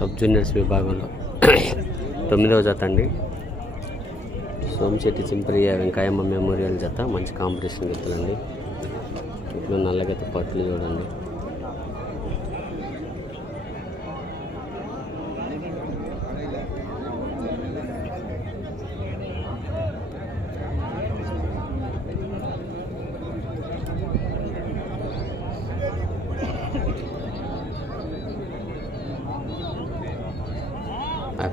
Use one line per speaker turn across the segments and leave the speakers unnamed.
Sub juniors విభాగంలో తొమ్మిదవ జత అండి. సోమశెట్టి చింపరియ వెంకాయమ్మ మెమోరియల్ జత. మంచి కాంపిటీషన్ గెలుతుందండి ఇప్పుడు నల్లగత పట్లు చూడండి.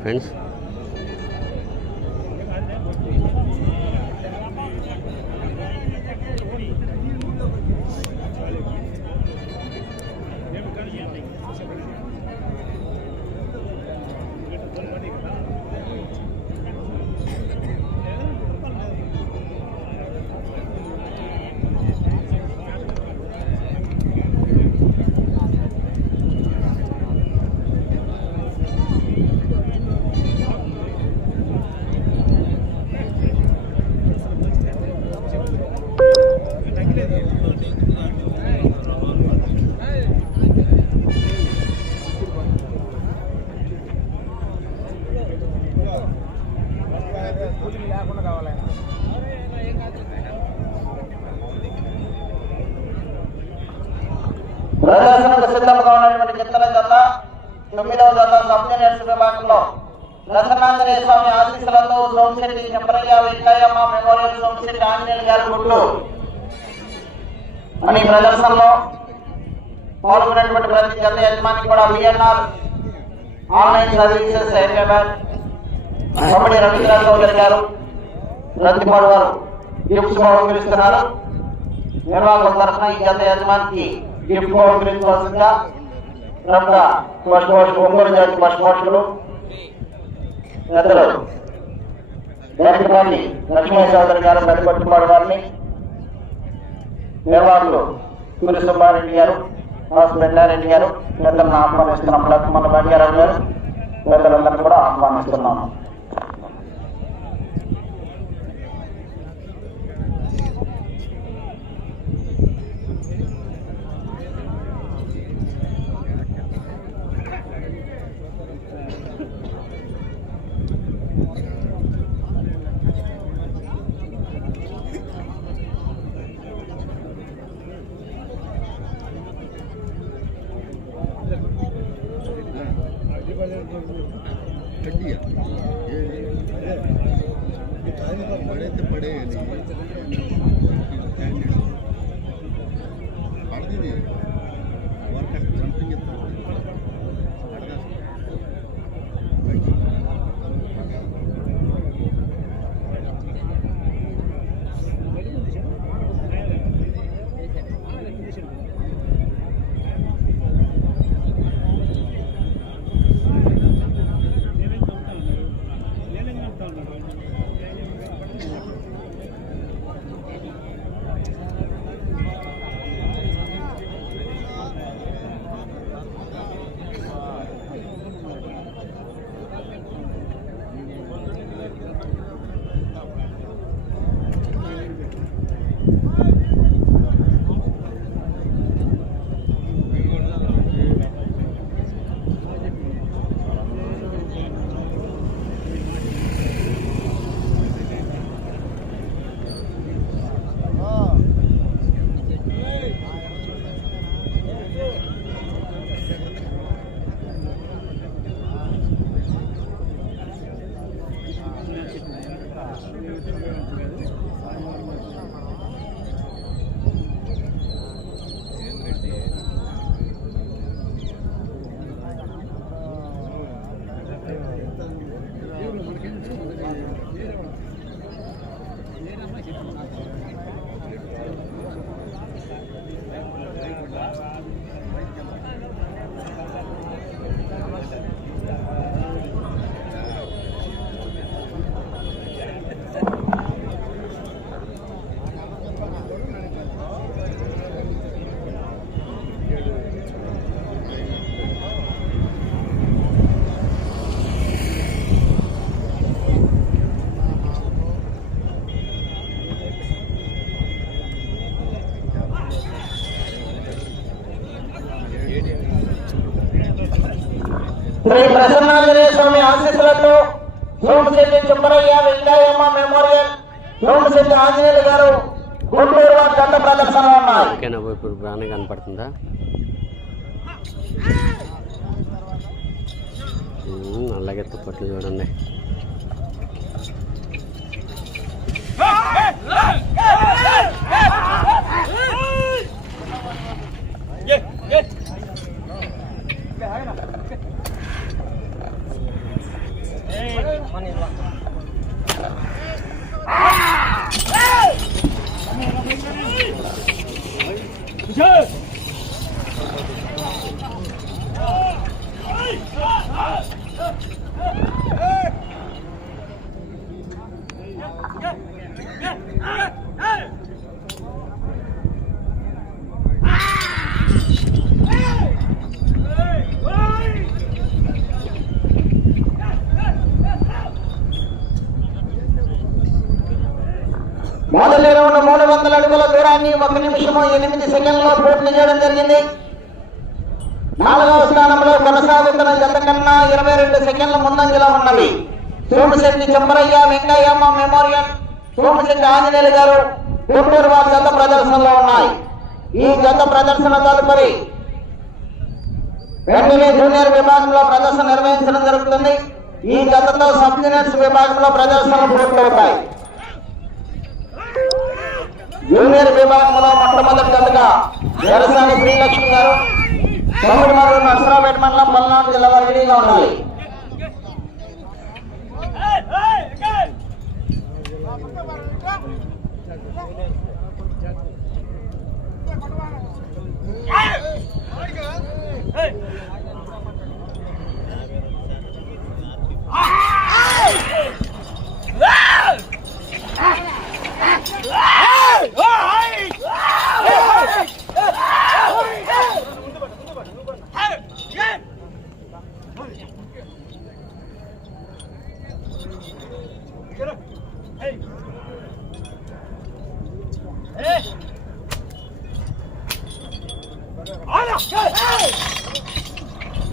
things. ఆశీస్సులతో చెప్పరయ్యా చెంపరయ్య మా మెమోరియల్ సోమశెట్టి ఆంజనేయులు గారి గుడ్లు అని ప్రదర్శనలో పాల్గొన్నటువంటి ప్రతి జత యజమాని కూడా VNR online services Hyderabad kabaddi Ravindra Chowdary garu Ratipadu వారు గిఫ్ట్స్ బహుకరిస్తున్నారు నిర్వాహకుల తరఫున ఈ జత యజమానికి గిఫ్ట్ బహుకరించవలసిందిగా ప్రముఖ పశు పోషకులు ఒంగోలు జాతి పశు పోషకులు పెద్దలు వెంకటపల్లి లక్ష్మీ చౌదరి గారు పెద్దపట్టుపాడు వారిని. నిర్వాహకులు సూర్య సుబ్బారెడ్డి గారు వాసు పెద్దారెడ్డి గారు పెద్దలను ఆహ్వానిస్తున్నాం. లక్ష్మణ బంగారావు గారు పెద్దలందరినీ కూడా ఆహ్వానిస్తున్నాము
ठंडी
है
ये बड़े तो बड़े हैं చుమ్మరయ్య వెంకయ్యమ్మ మెమోరియల్ సోమశెట్టి ఆంజనేయులు గారు గుంటూరు వారి గంట ప్రదర్శనలో ఉన్నాయి.
ఇప్పుడు బాగానే కనపడుతుందా? ఉమ్, అలాగే తుప్పట్లు చూడండి
మొదటి రౌండ్ మూడు వందల అడుగుల దూరాన్ని ఒక నిమిషము ఎనిమిది సెకండ్లో పూర్తి చేయడం జరిగింది. నాలుగవ స్థానంలో కొనసాగుతున్న జత కన్నా ఇరవై రెండు సెకండ్ల ముందంజలో ఉన్నవి సోమశెట్టి చెంబరయ్య వెంకయ్యమ్మ మెమోరియల్. సోమశెట్టి ఆంజనేయులు గారు గుంటూరు వారి జత ప్రదర్శనలో ఉన్నాయి. ఈ జత ప్రదర్శన తదుపరి వెంటనే జూనియర్ విభాగంలో ప్రదర్శన నిర్వహించడం జరుగుతుంది. ఈ జతతో సబ్ జూనియర్స్ విభాగంలో ప్రదర్శనలు పూర్తవుతాయి. జూనియర్ విభాగంలో మొట్టమొదటిగా వ్యవసాయ శ్రీలక్ష్మి గారు తొమ్మిది మంది నర్సరాపేట మండలం పల్నాడు జిల్లా వారు రెడీగా ఉండాలి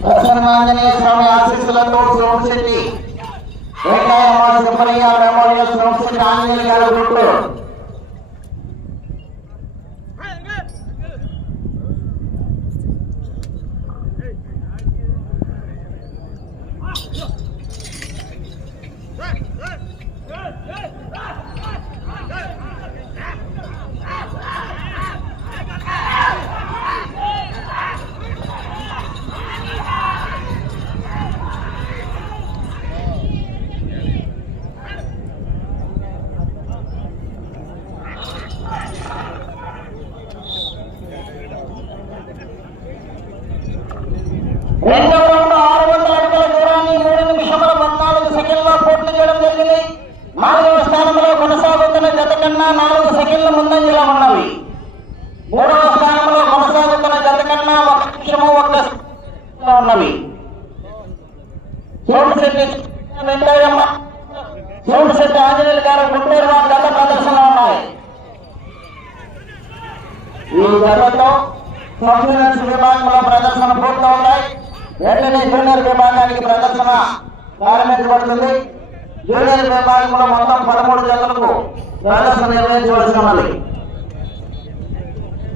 దర్శనమాంజనేయ స్వామి ఆశీస్సులతో సోమశెట్టి వెంకయ్యమ్మ సుబ్బయ్య మెమోరియల్ సోమశెట్టి ఆంజనేయులు గారు గుంటూరు రెండవ ఆరు వందల అడుగుల దూరాన్ని మూడు నిమిషముల పద్నాలుగు సెకండ్లో పూర్తి చేయడం జరిగింది. నాలుగవ స్థానంలో కొనసాగుతున్న జత కన్నా నాలుగు సెకండ్ల ముందంజలో ఉన్నవి. మూడవ స్థానంలో కొనసాగుతున్న జత కన్నా ఒక నిమిషము ఒక సెకండ్లో ఉన్నవి. సోమశెట్టి వెంకయ్యమ్మ. సోమశెట్టి ఆంజనేయులు గారు గుంటూరు వారి గత ప్రదర్శనలో ఉన్నాయి. ఈ జతతో సబ్జూనియర్స్ విభాగంలో ప్రదర్శన పూర్తవుతాయి. వెంటనే జూనియర్ విభాగానికి ప్రదర్శన ప్రారంభించబడుతుంది జూనియర్ విభాగంలో మొత్తం పదమూడు జతలకు ప్రదర్శన నిర్వహించవలసి ఉన్నది.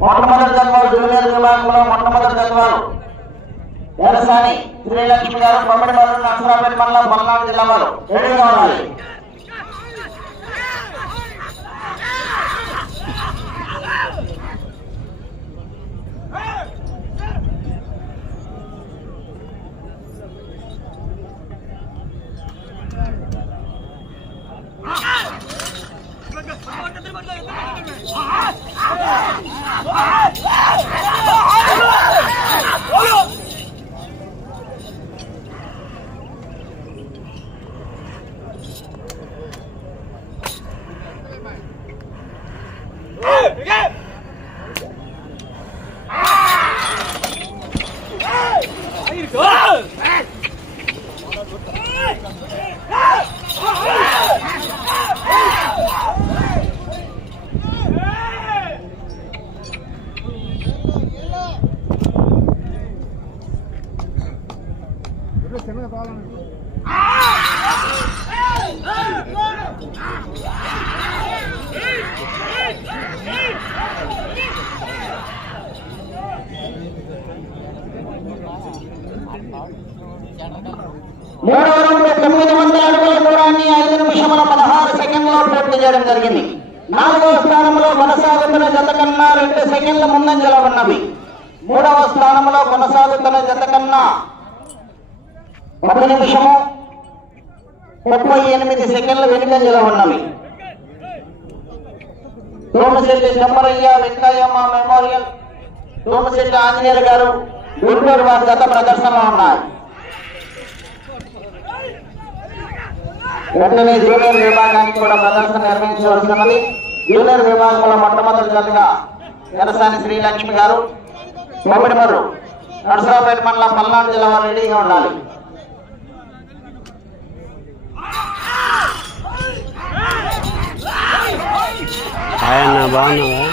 మొట్టమొదటి జన్మలు జూనియర్ విభాగంలో మొట్టమొదటి జన్మలు వ్యవసాయి శ్రీలక్ష్మి గారు బొమ్మడి మండలం నర్సరాపేట మండలం పల్నాడు జిల్లా వారు రెడీగా మూడవ రౌండ్ తొమ్మిది వందల అడుగుల దూరాన్ని ఐదు నిమిషముల పదహారు సెకండ్లో పూర్తి చేయడం జరిగింది. నాలుగవ స్థానంలో కొనసాగుతున్న జత కన్నా రెండు సెకండ్ల ముందంజలో ఉన్నవి. మూడవ స్థానంలో కొనసాగుతున్న జత కన్నా ఒక నిమిషము. ముప్పై ఎనిమిది సెకండ్ల వెనుకంజలో ఉన్నవి. సోమశెట్టి శంబరయ్య వెంకయ్యమ్మ మెమోరియల్. సోమశెట్టి ఆంజనేయులు గారు గుంటూరు వారి గత ప్రదర్శనలో ఉన్నారు. వెంటనే జూనియర్ విభాగానికి కూడా ప్రదర్శన నిర్వహించవలసినది. జూనియర్ విభాగంలో మొట్టమొదటి ఎరసాని శ్రీలక్ష్మి గారు బొమ్మిడిమర్రు నరసరావుపేట మండలం పల్నాడు జిల్లా వారు రెడీగా ఉండాలి.
హాయ్ అన్న బాగున్నావా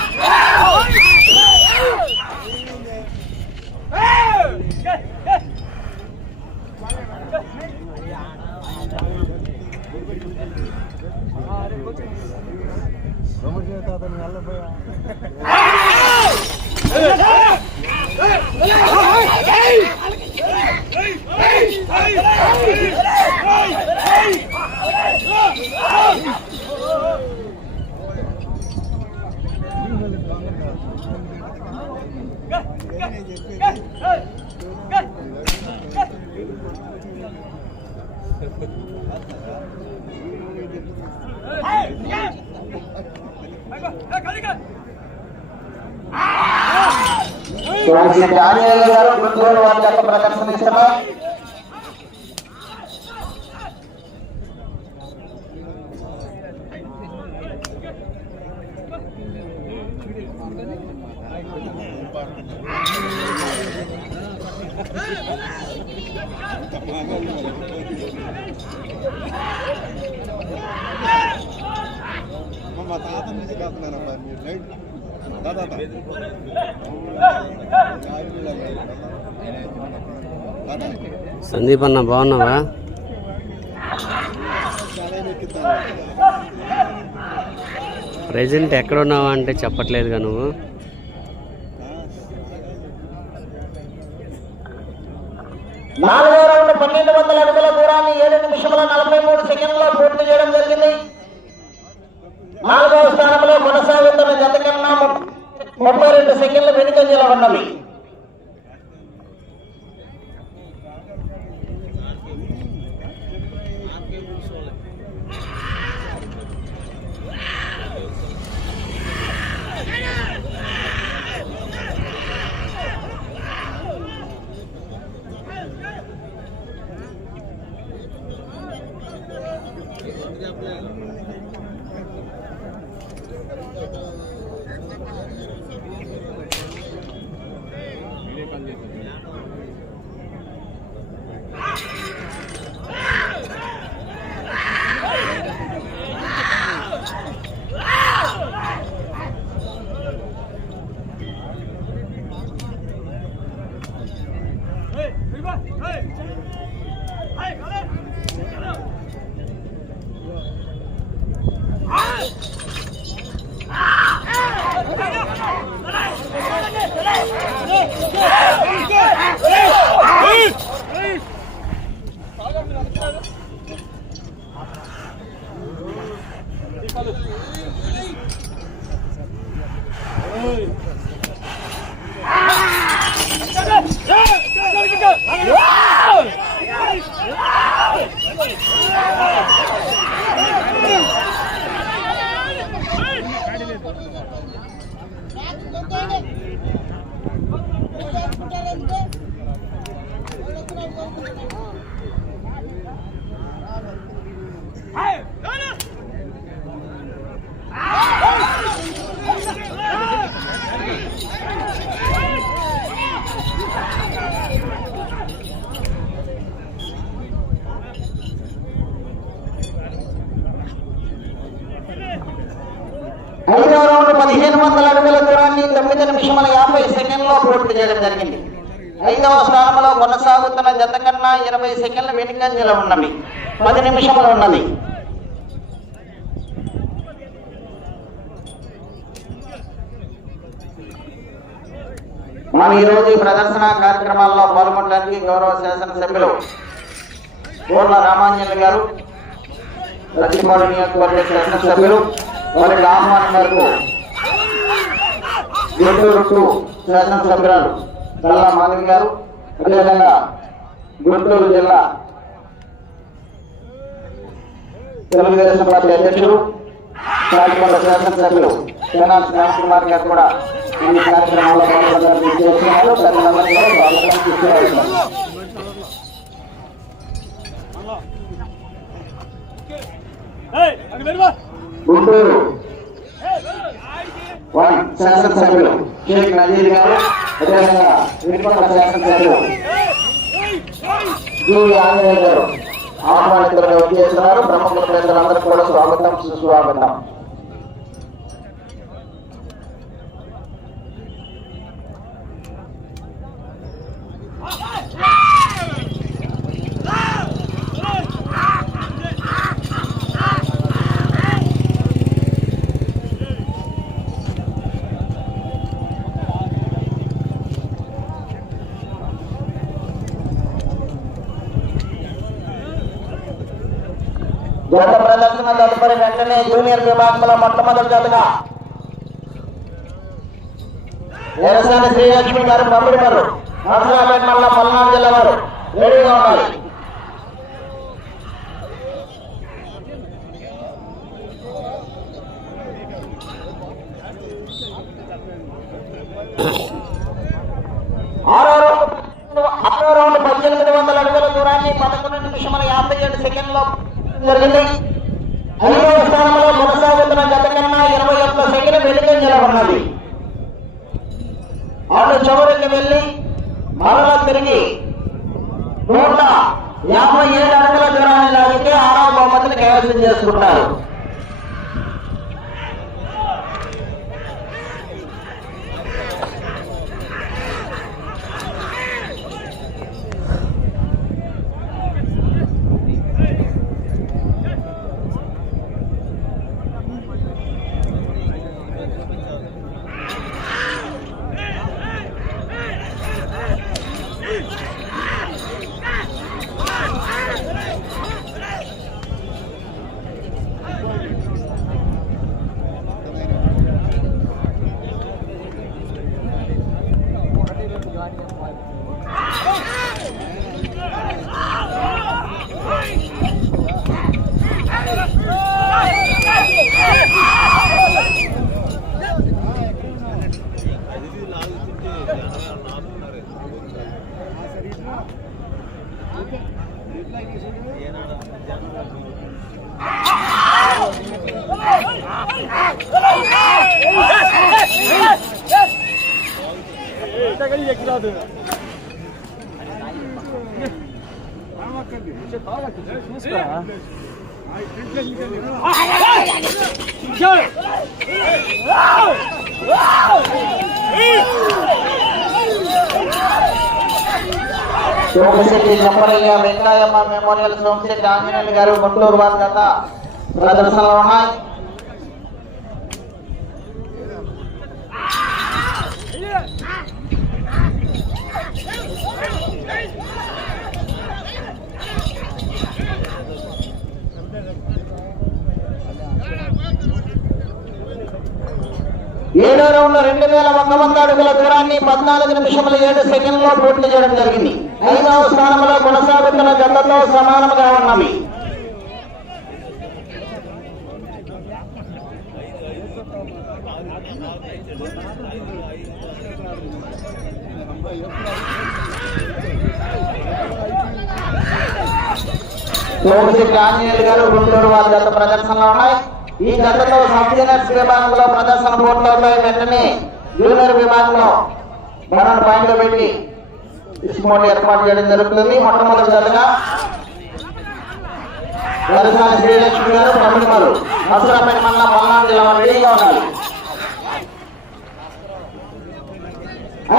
అతను వెళ్ళపోయా
సోమశెట్టి ఆంజనేయులు గారు గుంటూరు వారి యొక్క ప్రదర్శన ఇస్తున్నారు
సందీప్ అన్న బాగున్నావా? ప్రజెంట్ ఎక్కడ ఉన్నావా అంటే చెప్పట్లేదుగా నువ్వు.
నాలుగో రౌండ్ పన్నెండు వందల అడుగుల దూరాన్ని ఏడు నిమిషముల నలభై మూడు సెకండ్లో పూర్తి చేయడం జరిగింది. నాలుగవ స్థానంలో కొనసాగుతున్న జత కన్నా ముప్పై రెండు సెకండ్ల వెనుకంజలో ఉన్నవి. జత కన్నా ఇరవై సెకండ్ల వెనుకంజలో ఉన్నవి. పది నిమిషములు ఉన్నది. మనం ఈరోజు ఈ ప్రదర్శన కార్యక్రమాల్లో పాల్గొనడానికి గౌరవ శాసనసభ్యులు పూర్ణ రామాంజన్ గారు రతిపాడు నియోజకవర్గ శాసనసభ్యులు వారి ఆహ్వానం మేరకు గుంటూరు శాసనసభ్యురాలు గల్లా మాధవి గారు అదేవిధంగా గుంటూరు జిల్లా తెలుగుదేశం పార్టీ అధ్యక్షుడు రాజకొండ శాసనసభ్యులు తెనాలి శ్రీరామ్ కుమార్ గారు కూడా ఈ కార్యక్రమంలో పాల్గొనడానికి గుంటూరు శాసనసభ్యులు షేక్ నజీర్ గారు అదేవిధంగా శాసనసభ్యులు జి ఆంజనేయ గారు ఆహ్వానితులను వచ్చేస్తున్నారు ప్రముఖ ప్రజలందరూ కూడా స్వాగతం సుస్వాగతం. జత ప్రదర్శన తదుపరి వెంటనే జూనియర్ విభాగంలో మొట్టమొదటి జతగా ఎరసాని శ్రీలక్ష్మి గారు పంపిణీ గారు నరసరాపేట మండలం పల్నాడు జిల్లా వారు రెడీగా ఉండాలి ఆరో రౌండ్ ఆరో రౌండ్ పద్దెనిమిది వందల అడుగుల దూరాన్ని పదకొండు నిమిషముల యాభై ఏడు సెకండ్లో జరిగింది ఐదవ స్థానంలో కొనసాగుతున్న గత కన్నా ఇరవై ఒక్క సెకండ్ వెనుకంజల ఉన్నది అటు చివరికి వెళ్ళి మరలా తిరిగి నూట యాభై ఏడు అడుగుల దూరాన్ని లాగితే ఆరవ బహుమతిని కైవసం చేసుకుంటారు. సోమశెట్టి జంపరయ్య వెంకయ్యమ్మ మెమోరియల్ సోమశెట్టి ఆంజనేయులు గారు గుంటూరు వారి గత ప్రదర్శనలో ఉన్నాయి. ఏడో రౌండ్ రెండు వేల ఒక వంద అడుగుల దూరాన్ని పద్నాలుగు నిమిషముల ఏడు సెకండ్లో పూర్తి చేయడం జరిగింది. ఐదవ స్థానంలో కొనసాగుతున్న గతంలో సమానముగా ఉన్నవి. సోమశెట్టి ఆంజనేయులు గారు గుంటూరు వాళ్ళ గత ప్రదర్శనలో ఉన్నాయి. ఈ గతంలో సబ్ విభాగంలో ప్రదర్శన పూర్తవుతాయి వెంటనే జూనియర్ విభాగంలో మనం పాయింట్లు పెట్టి డిస్కౌంట్ ఏర్పాటు చేయడం జరుగుతుంది. మొట్టమొదటి జతగా వరసాని శ్రీలక్ష్మి గారు తమిళమారు నసరాపేట మండలం పల్నాడు జిల్లా రెడీగా ఉండాలి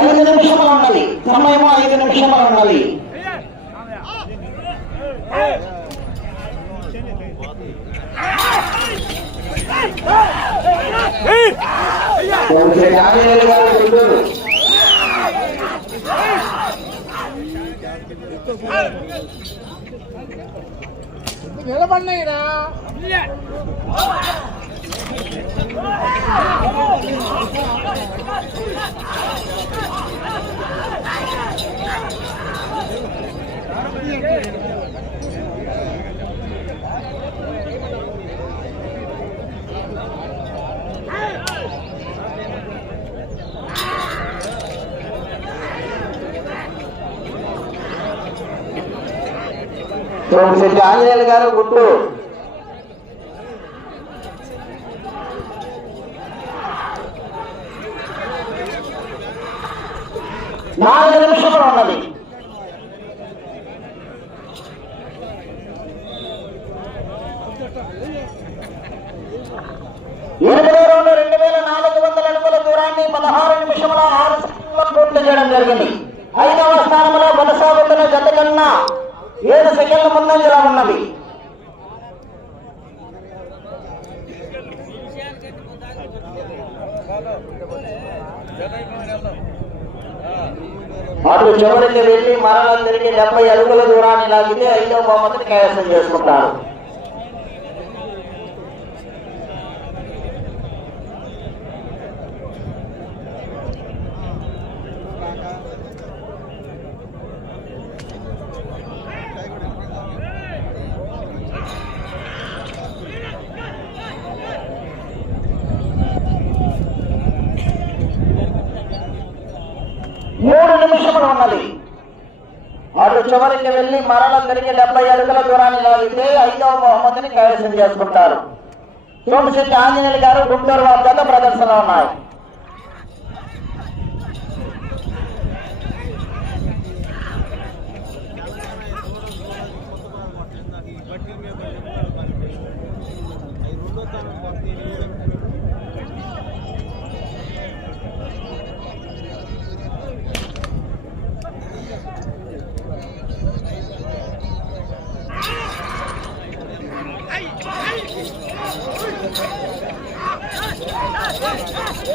ఐదు నిమిషములు ఉన్నది సమయము ఐదు నిమిషములు ఉన్నది సోమశెట్టి ఆంజనేయులు గారు గుంటూరు
నిలబడినాయిరా
తోటిశెట్టి ఆంజనేయులు గారు గుంటూరు నాలుగు నిమిషంలో ఉన్నది ఎనిమిది రెండు రెండు వేల నాలుగు వందల అడుగుల దూరాన్ని పదహారు నిమిషముల ఆరు సెకండ్లలో పూర్తి చేయడం జరిగింది ఐదవ స్థానంలో కొనసాగుతున్న జత కన్నా ఏడు సెకండ్ల ముందంజలా ఉన్నది అటు చివరికి వెళ్ళి మరల తిరిగి డెబ్బై అడుగుల దూరాన్ని లాగితే ఐదవ బహుమతిని కైవసం చేసుకుంటారు మూడు నిమిషములు ఉన్నది. చివరికి వెళ్ళి మరల తిరిగి డెబ్బై అడుగుల దూరాన్ని లాగితే ఐదవ బహుమతిని కైవసం చేసుకుంటారు. సోమశెట్టి ఆంజనేయులు గారు గుంటూరు వారి జత ప్రదర్శనలో ఉన్నాయి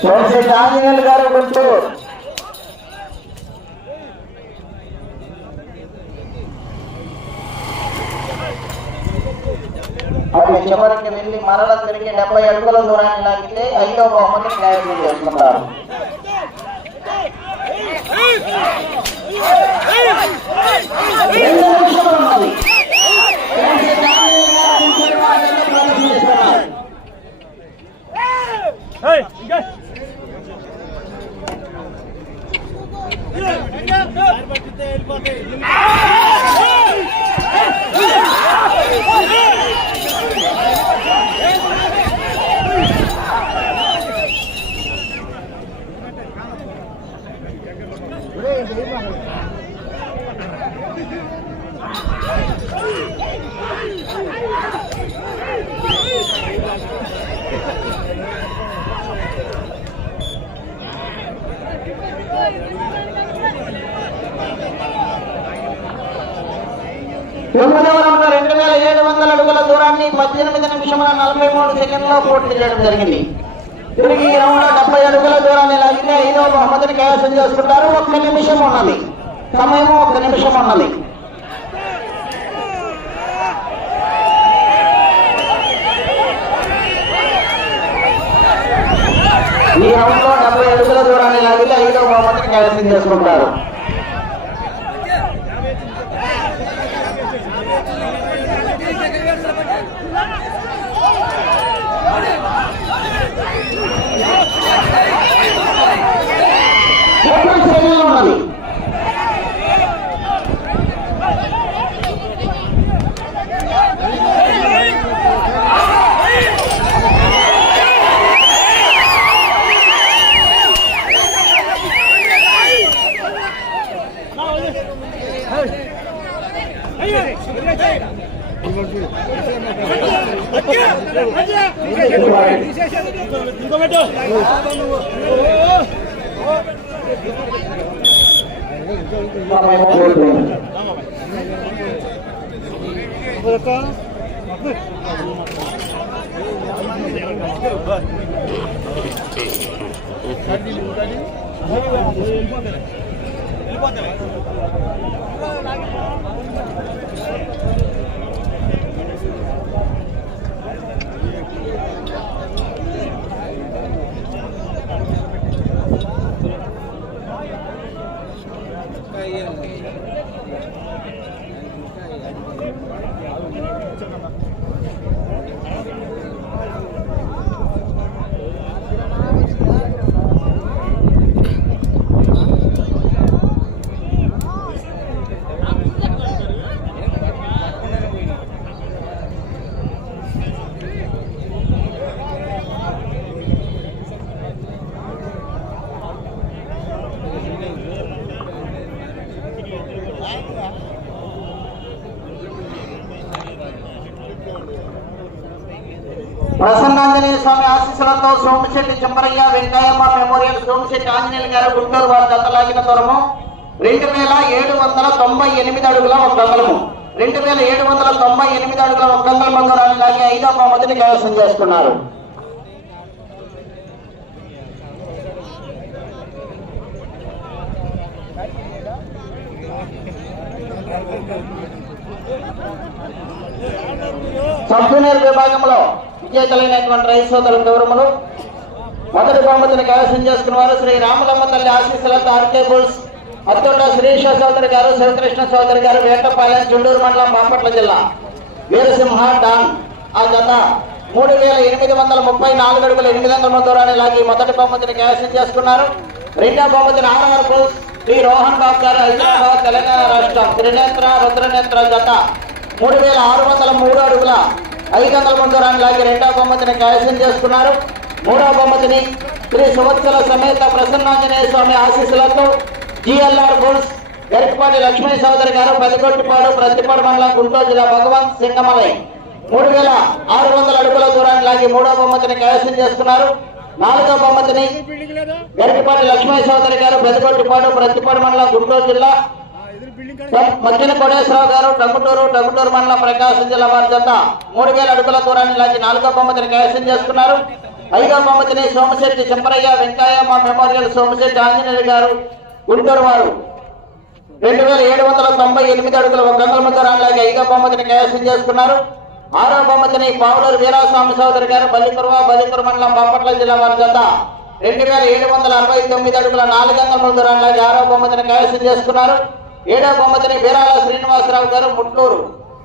సోమశెట్టి ఆంజనేయులు గారు గుంటూరు అటు చివరికి వెళ్ళి మరల తిరిగి డెబ్బై అడుగుల దూరాన్ని లాగితే ఐదో బహుమతి ప్రయత్నం చేసుకుంటారు రెండు నిమిషములు ఉన్నది. సోమశెట్టి ఆంజనేయులు రెండు వేల ఏడు వందల అడుగుల దూరాన్ని పద్దెనిమిది నిమిషముల నలభై మూడు సెకండ్లో పూర్తి చేయడం జరిగింది. తిరిగి ఈ రౌండ్లో డెబ్బై అడుగుల దూరాన్ని లాగితే ఐదో బహుమతిని కైవసం చేసుకుంటారు. ఒక్క నిమిషం ఉన్నది. సమయము ఒక్క నిమిషం ఉన్నది. ఈ రౌండ్లో డెబ్బై అడుగుల దూరాన్ని లాగితే ఐదవ బహుమతిని కైవసం చేసుకుంటారు ఉన్నది. స్వామి సోమశెట్టి చిమ్మరయ్య వెంకయ్యమ్మ మెమోరియల్ సోమశెట్టి ఆంజనేయులు గారు గుంటూరు వారి దత్తలాగిన దూరము రెండు వేల ఏడు వందల తొంభై ఎనిమిది అడుగుల ఒక గంగలము రెండు వేల ఏడు వందల తొంభై ఎనిమిది అడుగుల ఒక గంగల మంగళాన్ని లాగి ఐదో బహుమతిని కైవసం చేస్తున్నారు సబ్ జూనియర్ విభాగంలో విజేతలైనటువంటి రైతు సోదరుల గౌరవములు మొదటి బహుమతిని కైవసం చేసుకున్న వారు శ్రీ రామలమ్మ తల్లి ఆశీస్సులతో ఆర్కే బుల్స్ అత్తుండ శ్రీష సోదరి గారు శ్రీకృష్ణ సోదరి గారు వేటపాలెం చుండూరు మండలం బాపట్ల జిల్లా. వీరసింహ డాన్ ఆ జత మూడు వేల ఎనిమిది వందల ముప్పై నాలుగు అడుగుల ఎనిమిది వందల దూరాన్ని లాగి మొదటి బహుమతిని కైవసం చేసుకున్నారు. రెండో బహుమతిని ఆర్ఆర్ బుల్స్ శ్రీ రోహన్ బాబు గారు హైదరాబాద్ తెలంగాణ రాష్ట్రం త్రినేత్ర రుద్రనేత్ర జత మూడు వేల ఆరు వందల మూడు అడుగుల ఐదు వందల ముందు దూరాన్ని లాగి రెండవ బహుమతిని కైవసం చేసుకున్నారు. మూడవ బహుమతిని శ్రీ సువత్సల సమేత ప్రసన్నాంజనేయ స్వామి ఆశీస్సులతో జిఎల్ఆర్ గోల్స్ గరికపాటి లక్ష్మీ సోదరి గారు పెదకొట్టిపాడు ప్రతిపాడు మండలం గుంటూరు జిల్లా భగవంత్ సింగమలై. మూడు వేల ఆరు వందల అడుగుల దూరాన్ని లాగి మూడవ బహుమతిని కైవసం చేసుకున్నారు. నాలుగవ బహుమతిని గరికపాటి లక్ష్మీ సోదరి గారు పెదకొట్టిపాడు ప్రతిపాడు మండలం గుంటూరు జిల్లా మధ్యన కోటేశ్వరరావు గారు టంగుటూరు టంగుటూరు మండలం ప్రకాశం జిల్లా వారి జత మూడు వేల అడుగుల దూరాన్ని లాంటి నాలుగో బహుమతిని కైవసం చేసుకున్నారు. ఐదో బహుమతిని సోమశెట్టి చెంపరయ్య వెంకయ్యమ్మ మెమోరియల్ సోమశెట్టి ఆంజనేయులు గారు గుంటూరు వారు. రెండు వేల ఏడు వందల తొంభై ఎనిమిది అడుగుల ఒక గంటల దూరాన్ని లాగి ఐదో బహుమతిని కైవసం చేసుకున్నారు. ఆరో బహుమతిని పావులూరు వీరాస్వామి సోదరి గారు బల్లికురువ బల్లికురు మండలం బాపట్ల జిల్లా వారి జత రెండు వేల ఏడు వందల అరవై తొమ్మిది అడుగుల నాలుగు గంటల దూరాన్ని లాగి ఆరో బహుమతిని కైవసం చేసుకున్నారు. ఏడో బహుమతిని బీరాల శ్రీనివాసరావు గారు ముట్లూరు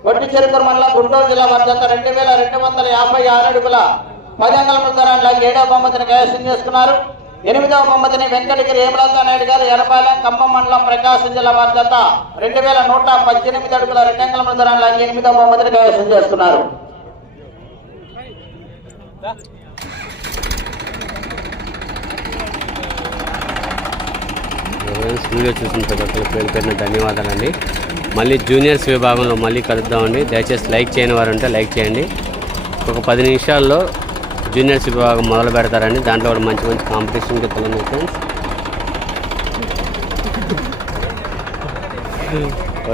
వడ్డి చెరుకూరు మండలం గుంటూరు జిల్లా వారి రెండు వేల రెండు వందల యాభై ఆరు అడుగుల పది అంగల లాగి ఏడో బహుమతిని కైవసం చేసుకున్నారు. ఎనిమిదవ బహుమతిని వెంకటగిరి హేమలతా నాయుడు గారు ఎనపాలెం ఖమ్మం మండలం ప్రకాశం జిల్లా వారి రెండు వేల నూట పద్దెనిమిది అడుగుల రెండంగల దూరాన్ని లాగి ఎనిమిదవ బహుమతిని కైవసం చేస్తున్నారు
ఫ్రెండ్స్ వీడియో చూసిన ప్రతి ఒక్కరికి పేరు పేరున ధన్యవాదాలండి. మళ్ళీ జూనియర్స్ విభాగంలో మళ్ళీ కలుద్దామండి. దయచేసి లైక్ చేయని వారు ఉంటే లైక్ చేయండి. ఒక పది నిమిషాల్లో జూనియర్స్ విభాగం మొదలు పెడతారండి. దాంట్లో కూడా మంచి మంచి కాంపిటీషన్ గిత్తలు ఫ్రెండ్స్.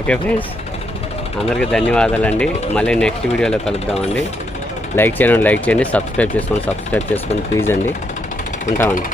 ఓకే ఫ్రెండ్స్ అందరికీ ధన్యవాదాలండి. మళ్ళీ నెక్స్ట్ వీడియోలో కలుద్దామండి. లైక్ చేయండి లైక్ చేయండి. సబ్స్క్రైబ్ చేసుకోండి సబ్స్క్రైబ్ చేసుకోండి. ప్లీజ్ అండి. ఉంటామండి.